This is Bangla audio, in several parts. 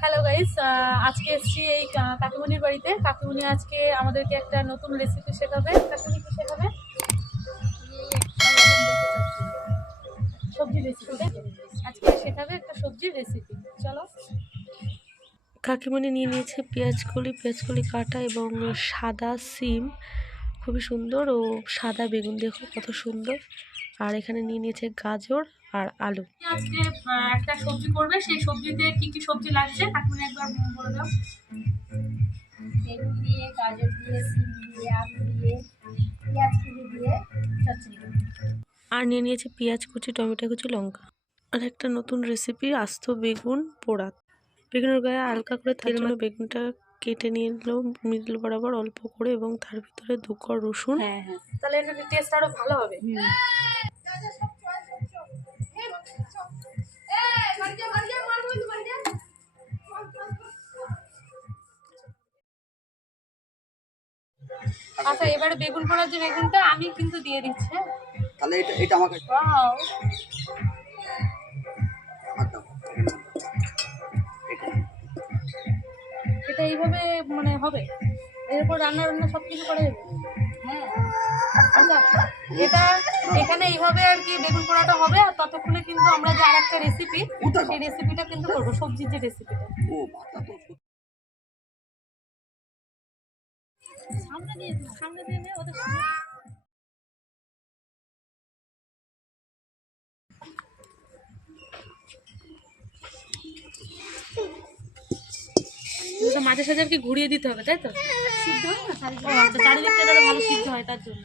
হ্যালো গাইস, আজকে এসেছি এই কাকিমণির বাড়িতে। কাকিমণি আজকে আমাদেরকে একটা নতুন রেসিপি শেখাবে। কাকিমণি কি শেখাবে? সবজি রেসিপি। আজকে শেখাবে একটা সবজির রেসিপি। চলো। কাকিমণি নিয়ে নিয়েছে পেঁয়াজকলি কাটা এবং সাদা সিম, খুবই সুন্দর, ও সাদা বেগুন, দেখো কত সুন্দর। আর এখানে নিয়ে নিয়েছে গাজর আর আলু। আজকে একটা সবজি করবে, সেই সবজিতে কি কি সবজি লাগছে কাকিমণি একবার বলে দাও। বেগুন দিয়ে, গাজর দিয়ে, সিম দিয়ে, আলু দিয়ে, পেঁয়াজ কুচি দিয়ে চচ্চড়ি। আর নিয়ে নিয়েছে পেঁয়াজ কুচি, টমেটো কুচি, লঙ্কা। আর একটা নতুন রেসিপি, আস্ত বেগুন পোড়া। বেগুনের গায়ে হালকা করে তেল জন্য বেগুনটা কেটে নিয়ে এলো মিডল বরাবর অল্প করে, এবং তার ভিতরে 2 কোয়া রসুন। হ্যাঁ, তাহলে এটা টেস্ট আরো ভালো হবে। আচ্ছা, এবারে বেগুন পোড়ার যে বেগুনটা আমি কিন্তু দিয়ে দিচ্ছি। তাহলে এটা আমাকে ওয়াও, এটা এইভাবে মানে হবে? এরপর রান্না সব কিছু করা যাবে? হ্যাঁ, আচ্ছা, এটা এখানে এইভাবে আর কি বেগুন পোড়াটা হবে। আর ততক্ষণে কিন্তু আমরা যে আর একটা রেসিপি, সেই রেসিপিটা কিন্তু করবো, সবজির যে রেসিপিটা। ও ভাতটা তো সামনে দিয়ে নে ওদের সামনে। মাঝে সাঝে আর কি ঘুরিয়ে দিতে হবে, তাই তো? সিদ্ধ হয় না ও আচ্ছা, চারিদিকটা যাতে ভালো সিদ্ধ হয় তার জন্য,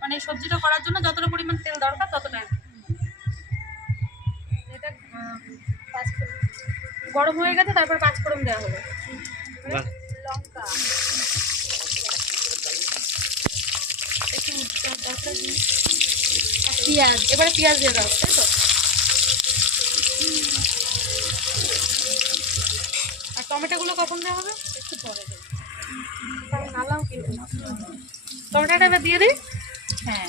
মানে এই সবজিটা করার জন্য যতটা পরিমাণ তেল দরকার ততটা। এটা গরম হয়ে গেছে, তারপর 5 ফোড়ন দেওয়া হবে। লঙ্কা, একটু পেঁয়াজ, এবারে পেঁয়াজ দিয়ে দেওয়া হবে, তাই তো? আর টমেটোগুলো কখন দেওয়া হবে? একটু পরে দেবো, নালাও কিন্তু। টমেটোটা এবার দিয়ে দিই। হ্যাঁ,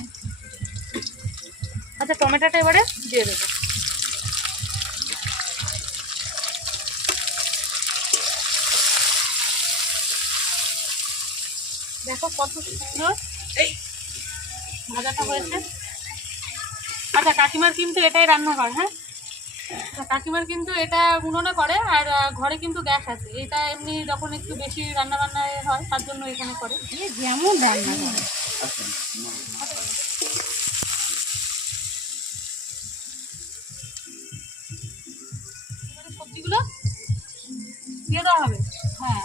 আচ্ছা, টমেটোটা এবারে দিয়ে দেবো। দেখো কত সুন্দর এই ভাজাটা হয়েছে। আচ্ছা, কাকিমার কিন্তু এটাই রান্না করে। হ্যাঁ, কাকিমার কিন্তু এটা উনুনে করে, আর ঘরে কিন্তু গ্যাস আছে। এটা এমনি যখন একটু বেশি রান্না বান্না হয় তার জন্য এখানে করে। যে যেমন রান্না করে। সবজিগুলো দিয়ে দেওয়া হবে। হ্যাঁ,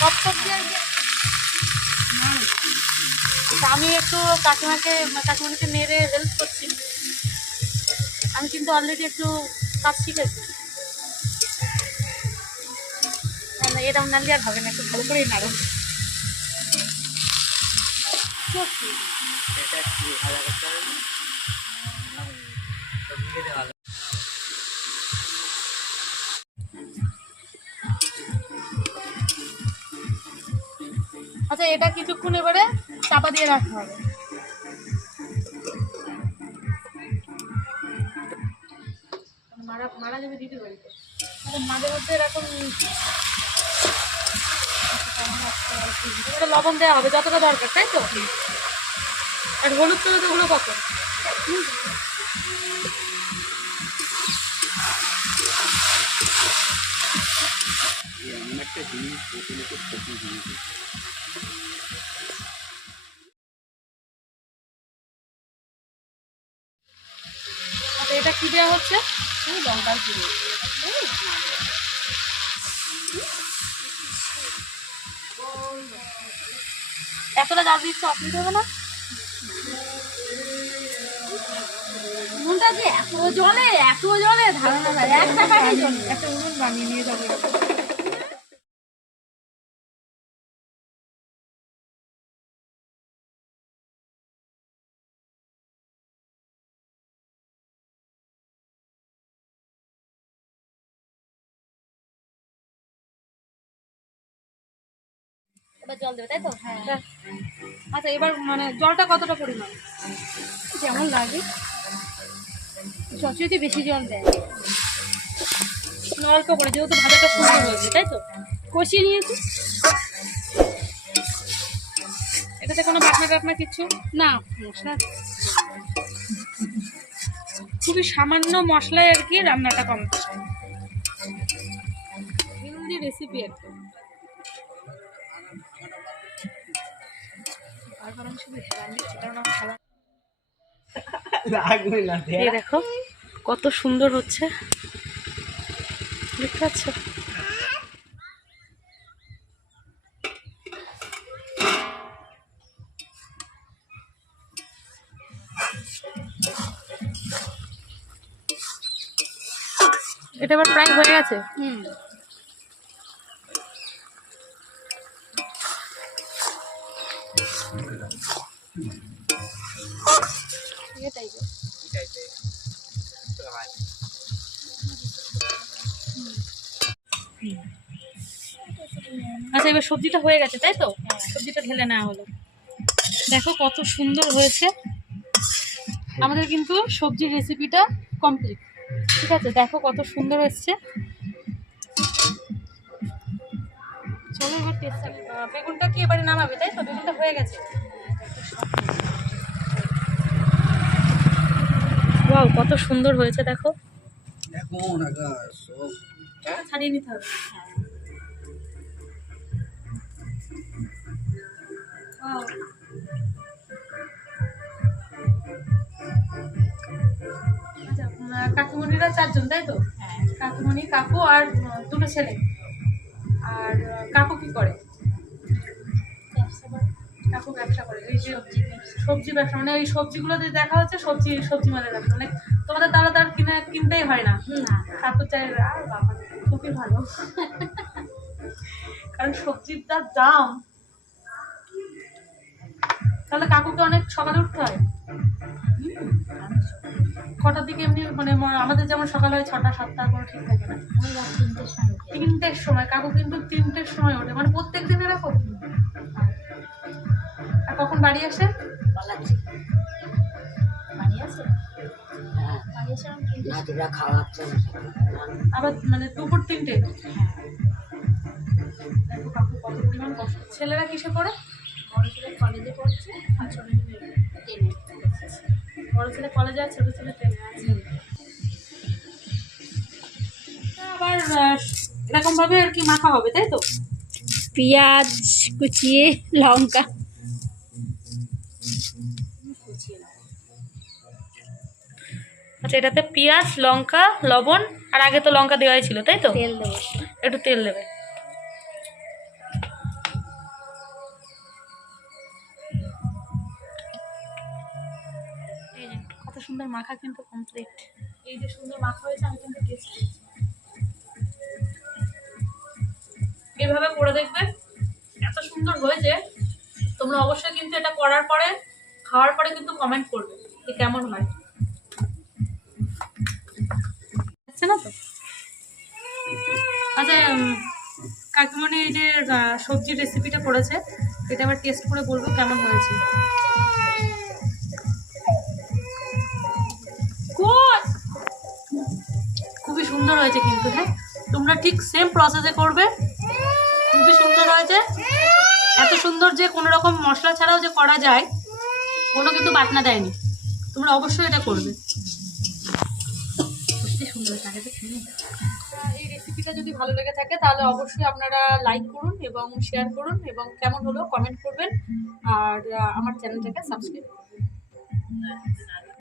সব সবজি আর কি। আচ্ছা, আমি একটু কাকিমাকে নেড়ে হেল্প করছি। আমি কিন্তু অলরেডি একটু কাজ শিখেছি। এরকম নাড়লে আর হবে না, একটু ভালো করেই নাড়ো। আচ্ছা, এটা কিছুক্ষণ এবারে চাপা দিয়ে রাখতে হবে। মারা মারা যাবে দিদির বাড়িতে। আচ্ছা, মাঝে মধ্যে এরকম লবণ দেওয়া হবে যতটা দরকার, তাই তো? আর হলুদ টলুদ ওগুলো কত? এমন একটা জিনিস প্রথমে তো প্রচুর জিনিস। আচ্ছা, এটা কি দেওয়া হচ্ছে? লঙ্কার গুঁড়ো। এতটা জাল দিচ্ছে, অসুবিধা হবে না? উনুনটা যে এত জলে ধারণা হয় একটা কাঠের জন্য। একটা উনুন বানিয়ে নিয়ে যাবে। এবার জল দেবে, তাই তো? হ্যাঁ, আচ্ছা, এবার মানে জলটা কতটা পরিমাণ? যেমন লাগে। চচ্চড়িতে বেশি জল দেয়। অল্প করে, যেহেতু ভাজাটা সুন্দর হয়েছে, তাই তো? কষিয়ে নিয়েছি। এটাতে কোনো বাটনা টাটনা কিচ্ছু না মশলা খুবই সামান্য মশলায় আর কি রান্নাটা কমপ্লিট। হেলদি রেসিপি একদম। বারবার আমি শুধু হেলান দিচ্ছি, কারণ আমার খাবার এই দেখো কত সুন্দর হচ্ছে, দেখতে পাচ্ছ? এটা এবার প্রায় হয়ে গেছে। এটাই তো। আচ্ছা, এবার সবজিটা হয়ে গেছে, তাই তো? সবজিটা ঢেলে নেওয়া হলো। দেখো কত সুন্দর হয়েছে। আমাদের কিন্তু সবজির রেসিপিটা কমপ্লিট। ঠিক আছে, দেখো কত সুন্দর হচ্ছে। চলো এবার টেস্ট। বেগুনটা কি এবারে নামাবে, তাই তো? বেগুনটা হয়ে গেছে। ওয়াও, কত সুন্দর হয়েছে দেখো। এখন সব ছাড়িয়ে নিতে হবে। আচ্ছা, কাকুমণিরা 4 জন, তাই তো? কাকুমণি, কাকু আর 2 ছেলে। আর কাকু কি করে? কাকু ব্যবসা করে, এই যে সবজি ব্যবসা, মানে এই সবজিগুলো যে দেখা হচ্ছে সবজি মালের ব্যবসা। মানে তোমাদের তাহলে তার কিনতেই হয় না। কাকু চাই, আর বাবা খুবই ভালো। কারণ সবজির যা দাম, তাহলে কাকুকে অনেক সকালে উঠতে হয়। কটার দিকে এমনি, মানে আমাদের যেমন সকাল হয় 6টা 7টার কোনো ঠিক থাকে না। 3টের সময় কাকু কিন্তু 3টের সময় ওঠে, মানে প্রত্যেক দিন এরকম। আর কখন বাড়ি আসে? আবার মানে দুপুর 3টে। দেখো কাকু কত পরিমাণ কষ্ট। ছেলেরা কিসে পড়ে? বড় ছেলে কলেজে পড়ছে আর ছোট ছেলে টেনে। বড় ছেলে কলেজে আর ছোট ছেলে ট্রেনে আছে। আবার এরকম ভাবে আর কি মাখা হবে, তাই তো? পেঁয়াজ কুচিয়ে, লঙ্কা আচ্ছা, এটাতে পেঁয়াজ, লঙ্কা, লবণ, আর আগে তো লঙ্কা দেওয়াই ছিল, তাই তো? তেল দেবো। একটু তেল দেবে। এই যে কত সুন্দর মাখা কিন্তু কমপ্লিট। এই যে সুন্দর মাখা হয়েছে, আমি কিন্তু টেস্ট করছি। এইভাবে করে দেখবে, এত সুন্দর হয়েছে। তোমরা অবশ্যই কিন্তু এটা করার পরে, খাওয়ার পরে কিন্তু কমেন্ট করবে যে কেমন হয়। আচ্ছা না তো? আচ্ছা, কাকিমণি এই যে সবজির রেসিপিটা করেছে, এটা আবার টেস্ট করে বলবো কেমন হয়েছে। খুবই সুন্দর হয়েছে কিন্তু। হ্যাঁ, তোমরা ঠিক সেম প্রসেসে করবে। খুবই সুন্দর হয়েছে, এত সুন্দর যে কোনো রকম মশলা ছাড়াও যে করা যায়, কোনো কিন্তু বাটনা দেয়নি। তোমরা অবশ্যই এটা করবে। সুন্দর হয়েছে। এই রেসিপিটা যদি ভালো লেগে থাকে তাহলে অবশ্যই আপনারা লাইক করুন এবং শেয়ার করুন, এবং কেমন হলো কমেন্ট করবেন, আর আমার চ্যানেলটাকে সাবস্ক্রাইব করবেন।